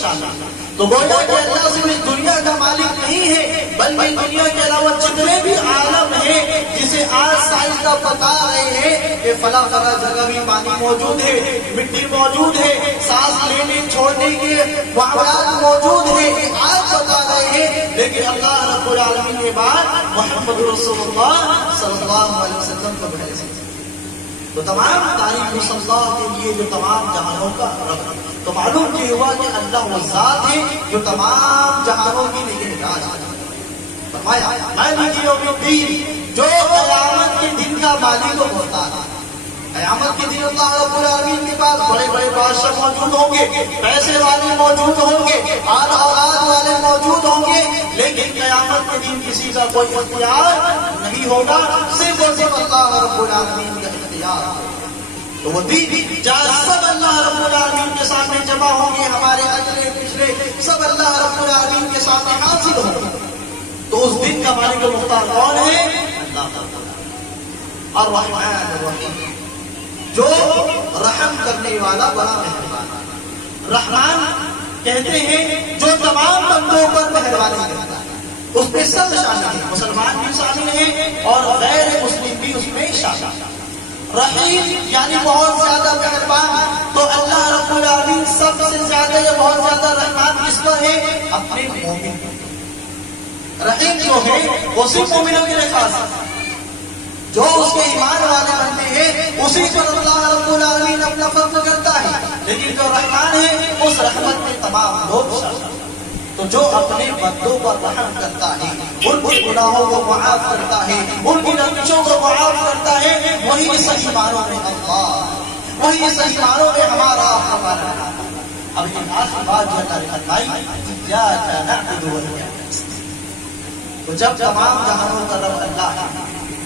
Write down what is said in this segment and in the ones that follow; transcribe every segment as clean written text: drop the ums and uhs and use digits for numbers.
شامل۔ تو گویا کہ اللہ صرف اس دنیا کا مالک نہیں ہے، بلکہ دنیا کے علاوہ جتنے بھی عالم ہیں جسے آج سائنسداں بتا رہے ہیں کہ فلاں فلاں جگہ بھی پانی موجود ہے، مٹی موجود ہے، سانس لینے چھوڑنے کے معاملات موجود ہیں، آج بتا رہے ہیں، لیکن اللہ رب العالمین کے بعد محمد رسول اللہ صلی اللہ علیہ وسلم کو بھیجا۔ تو تمام تاریخ مصطفیٰ کے لیے جو تمام جہانوں کا رب، تو معلوم یہ ہوا کہ اللہ وہ ذات ہے جو تمام جہانوں کی نگہداشت ہے۔ فرمایا مالک یوم الدین، جو قیامت کے دن کا مالک و مختار ہے۔ قیامت کے دن اللہ رب العالمین کے پاس بڑے بڑے بادشاہ موجود ہوں گے، پیسے والے موجود ہوں گے، آل اولاد والے موجود ہوں گے، لیکن قیامت کے دن کسی کا کوئی اختیار نہیں ہوگا، صرف اور صرف اللہ رب العالمین کا اختیار۔ تو وہ دن جہاں سب اللہ رب العالمین کے سامنے جمع ہوں گے، ہمارے اگلے پچھلے سب اللہ رب العالمین کے سامنے حاضر ہوں گے، تو اس دن کا مالک و مختار کون ہے؟ اللہ الرحمن الرحیم، جو رحم کرنے والا بڑا مہربان۔ رحمان کہتے ہیں جو تمام بندوں پر مہربانی کرتا ہے، اس میں سب شامل ہیں، مسلمان بھی شامل ہیں اور غیر مسلم بھی اس میں شامل ہیں۔ رحیم یعنی بہت زیادہ مہربان، تو اللہ رب العالمین سب سے زیادہ یا بہت زیادہ رحمان کس پر ہے؟ اپنے مومن پر۔ رحیم جو ہے وہ صرف مومنوں کے لیے خاص ہے، جو اس کے ایمان والے بنتے ہیں اسی پر اللہ رب العالمین اپنا فضل کرتا ہے، لیکن جو رحمان ہے اس رحمت میں تمام لوگ شامل ہیں۔ تو جو اپنے بندوں پر رحم کرتا ہے، ان کے گناہوں کو معاف کرتا ہے، ان کی رنجوں کو معاف کرتا ہے، وہی صحیح معنوں میں اللہ، وہی صحیح معنوں میں ہمارا ہمارا۔ اب یہ آخری بات جو اللہ نے فرمائی، ایاک نعبد و ایاک نستعین، تو جب تمام جہانوں کا رب اللہ ہے،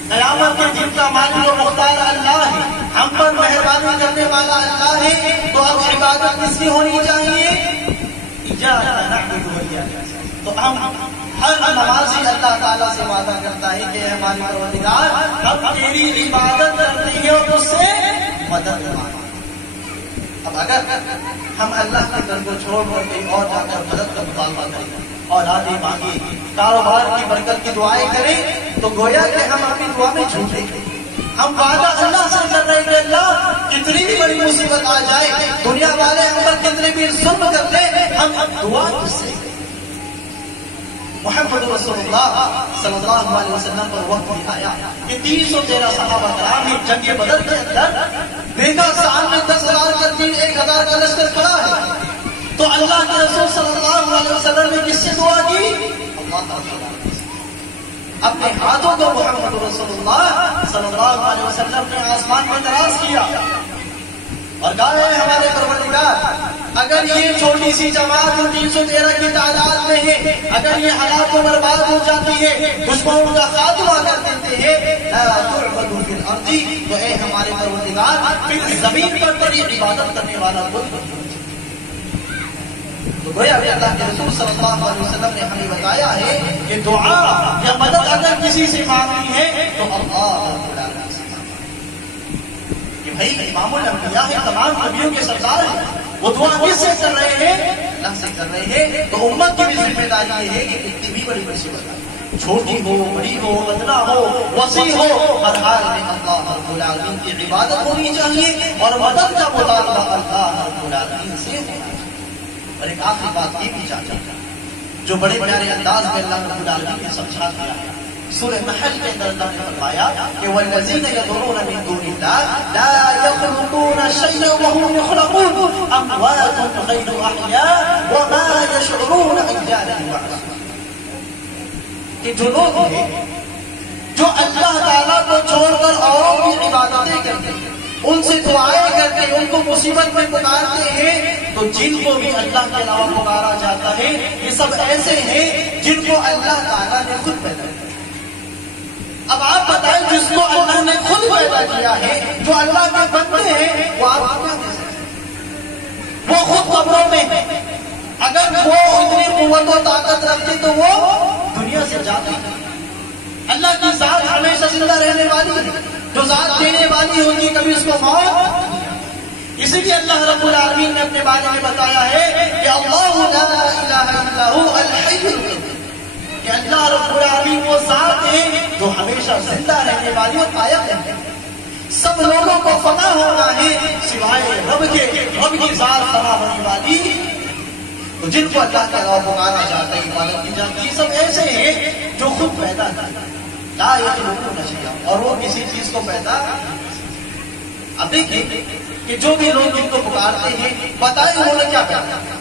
قیامت کے دن کا مالک و مختار اللہ ہے، ہم پر مہربانی کرنے والا اللہ ہے، تو اب عبادت کس کی ہونی چاہیے؟ ایاک نعبد و ایاک نستعین۔ تو ہم ہر نمازی اللہ تعالیٰ سے وعدہ کرتا ہے کہ ہماری پروردگار ہم تیری عبادت کرتے ہیں اور اس سے مدد مانگتے ہیں۔ اب اگر ہم اللہ کے در کو چھوڑ کر کہیں اور جا کر مدد کا مطالبہ کریں، اولادیں مانگیں، کاروبار کی برکت کی دعائیں کریں، تو گویا کہ ہم اپنی دعا میں جھوٹے ہیں۔ ہم وعدہ اللہ سے کر رہے کہ اللہ کتنی بھی بڑی مصیبت آ جائے، دنیا والے ہم پر کتنے بھی ظلم کر دیں، ہم دعا کس سے؟ محمد رسول اللہ صلی اللہ علیہ وسلم پر وقت بھی آیا کہ 313 صحابہ کرام نے جنگ بدر کے اندر دیکھا سامنے 10,000 کا 1,000 کا لشکر کھڑا ہے، تو اللہ کے رسول صلی اللہ علیہ وسلم نے کس سے دعا کی؟ اللہ تعالیٰ اپنے ہاتھوں کو محمد رسول اللہ صلی اللہ علیہ وسلم نے آسمان میں دراز کیا اور کہا ہے ہمارے پروردگار، اگر یہ چھوٹی سی جماعت 313 کی تعداد میں ہے، اگر یہ حالات کو برباد ہو جاتی ہے، دشمنوں کا خاتمہ کر دیتے ہیں، لا تعبد فی الارض، تو اے ہمارے پروردگار پھر زمین پر بڑی عبادت کرنے والا کوئی۔ تو گویا کہ اللہ کے رسول صلی اللہ علیہ وسلم نے ہمیں بتایا ہے کہ دعا یا مدد اگر کسی سے مانگنی ہے تو اللہ رب العالمین سے مانگنی۔ کہ بھائی امام الانبیاء ہے، تمام نبیوں کے سردار ہیں، وہ دعا کس سے کر رہے ہیں؟ اللہ سے کر رہے ہیں۔ تو امت کی بھی ذمہ داری یہ ہے کہ کتنی بھی بڑی مصیبت، چھوٹی ہو بڑی ہو ادنا ہو وسیع ہو، ہر حال میں اللہ رب العالمین کی عبادت ہونی چاہیے اور مدد کا مطالبہ اللہ رب العالمین سے ہونا چاہیے۔ اور ایک آخری بات یہ بھی چاہتا ہوں جو بڑے پیارے انداز میں اللہ رب العالمین نے سمجھا دیا ہے، سورہ نحل کے اندر اللہ نے فرمایا کہ والذین یدعون من دون اللہ لا یخلقون شیئا وهم یخلقون اموات غیر احیاء وما یشعرون ایان یبعثون۔ کہ جو لوگ ہیں جو اللہ تعالیٰ کو چھوڑ کر اوروں کی عبادتیں کرتے ہیں، ان سے دعائیں کرتے ہیں، ان کو مصیبت میں پکارتے ہیں، تو جن کو بھی اللہ کے علاوہ پکارا جاتا ہے یہ سب ایسے ہیں جن کو اللہ تعالیٰ نے خود پیدا کیا۔ اب آپ بتائیں جس کو اللہ نے خود پیدا کیا ہے، جو اللہ کے بندے ہیں، وہ آپ کو کیا کہہ سکتے ہیں؟ وہ خود قبروں میں ہیں، اگر وہ اتنی قوت و طاقت رکھتے تو وہ دنیا سے جاتے ہیں۔ اللہ کی ذات ہمیشہ زندہ رہنے والی ہے، جو ذات دینے والی ہوگی کبھی اس کو موت۔ اسی لیے اللہ رب العالمین نے اپنے بارے میں بتایا ہے کہ اللہ لا الہ الا هو الحی القیوم، کہ اللہ رب العالمین وہ ذات ہے جو ہمیشہ زندہ رہنے والی اور قائم رہنے والی، سب لوگوں کو فنا ہونا ہے سوائے رب کے، رب کی ذات فنا ہونے والی، تو جن کو اللہ کے علاوہ پکارا جاتا ہے، عبادت کی جاتی ہے، سب ایسے ہیں جو خود پیدا کرتا ہے، لا یخلقون شیئا، اور وہ کسی چیز کو پیدا نہیں۔ اب دیکھیں کہ جو بھی لوگ جن کو پکارتے ہیں، بتائیں انہوں نے کیا پیدا کیا؟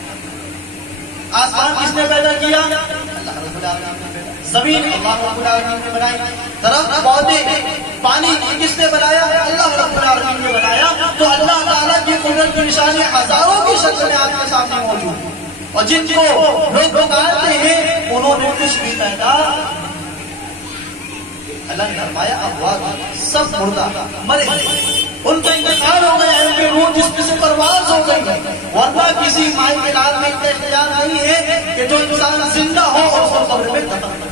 آسمان کس نے پیدا کیا؟ اللہ رب العالمین نے پیدا کیا۔ زمین اللہ رب العالمین نے بنائی، درخت پودے پانی کس نے بنایا؟ اللہ رب العالمین نے بنایا۔ تو اللہ تعالیٰ کی قدرت کی نشانی ہزاروں کی شکل میں آپ کے سامنے موجود ہے، اور جن کو لوگ پکارتے ہیں انہوں نے کچھ بھی پیدا، اللہ نے فرمایا اموات، سب مردہ مرے، ان کا انتقال ہو گیا، ان کے روح جسم سے پرواز ہو گئی، ورنہ کسی مائی کے لال میں اتنا اختیار نہیں ہے کہ جو انسان زندہ ہو اور اس کو قبر میں دفن کر،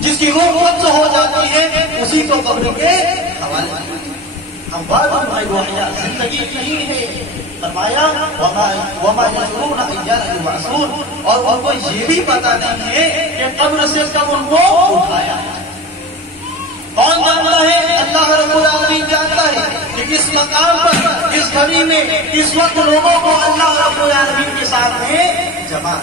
جس کی روح قبض ہو جاتی ہے اسی کو قبر کے حوالے۔ اموات غیر احیاء، زندگی نہیں ہے، فرمایا وما یشعرون ایان یبعثون، اور ان کو یہ بھی پتا نہیں ہے کہ قبر سے کب ان کو اٹھایا۔ کون جانتا ہے؟ اللہ رب العالمین جانتا ہے کہ کس مقام پر، کس گھڑی میں، کس وقت لوگوں کو اللہ رب العالمین کے سامنے جمع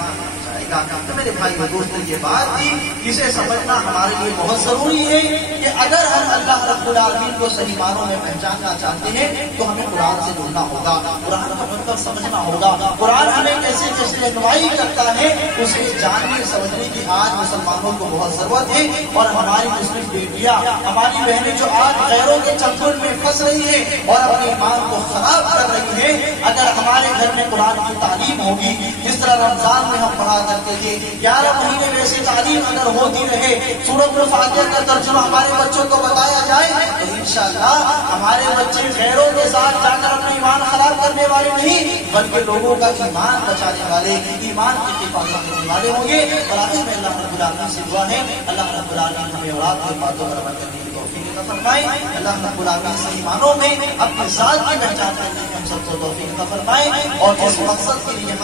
جائے گا۔ تو میرے بھائی و دوستوں یہ بات تھی، اسے سمجھنا ہمارے لیے بہت ضروری ہے کہ اگر ہم اللہ رب العالمین کو صحیح معنوں میں پہچاننا چاہتے ہیں تو ہمیں قرآن سے جڑنا ہوگا، قرآن کا مطلب سمجھنا ہوگا، قرآن ہمیں کیسے کیسے رہنمائی کرتا ہے اسے جاننے سمجھنے کی آج مسلمانوں کو بہت ضرورت ہے۔ اور ہماری مسلم بیٹیاں، ہماری بہنیں جو آج غیروں کے چنگل میں پھنس رہی ہیں اور اپنے ایمان کو خراب کر رہی ہیں، اگر ہمارے گھر میں قرآن کی تعلیم ہوگی، جس طرح رمضان میں ہم پڑھا کرتے تھے، 11 مہینے میں سے تعلیم اگر ہوتی رہے، سورۃ الفاتحہ کا ترجمہ ہمارے بچوں کو بتایا جائے تو انشاءاللہ ہمارے بچے غیروں کے ساتھ جا کر اپنے ایمان خراب کرنے والے نہیں بلکہ لوگوں کا ایمان بچانے والے، ایمان کی حفاظت کرنے والے ہوں گے۔ اور آخر میں اللہ رب العالمین سے دعا ہے اللہ رب العالمین ہمیں اولاد کے باتوں پر عمل کرنے کی توفیق عطا فرمائے، اللہ رب العالمین سے ایمانوں میں اپنے ذات کی پہچان کرنے کی ہم سب کو توفیق عطا فرمائے، اور اس مقصد کے لیے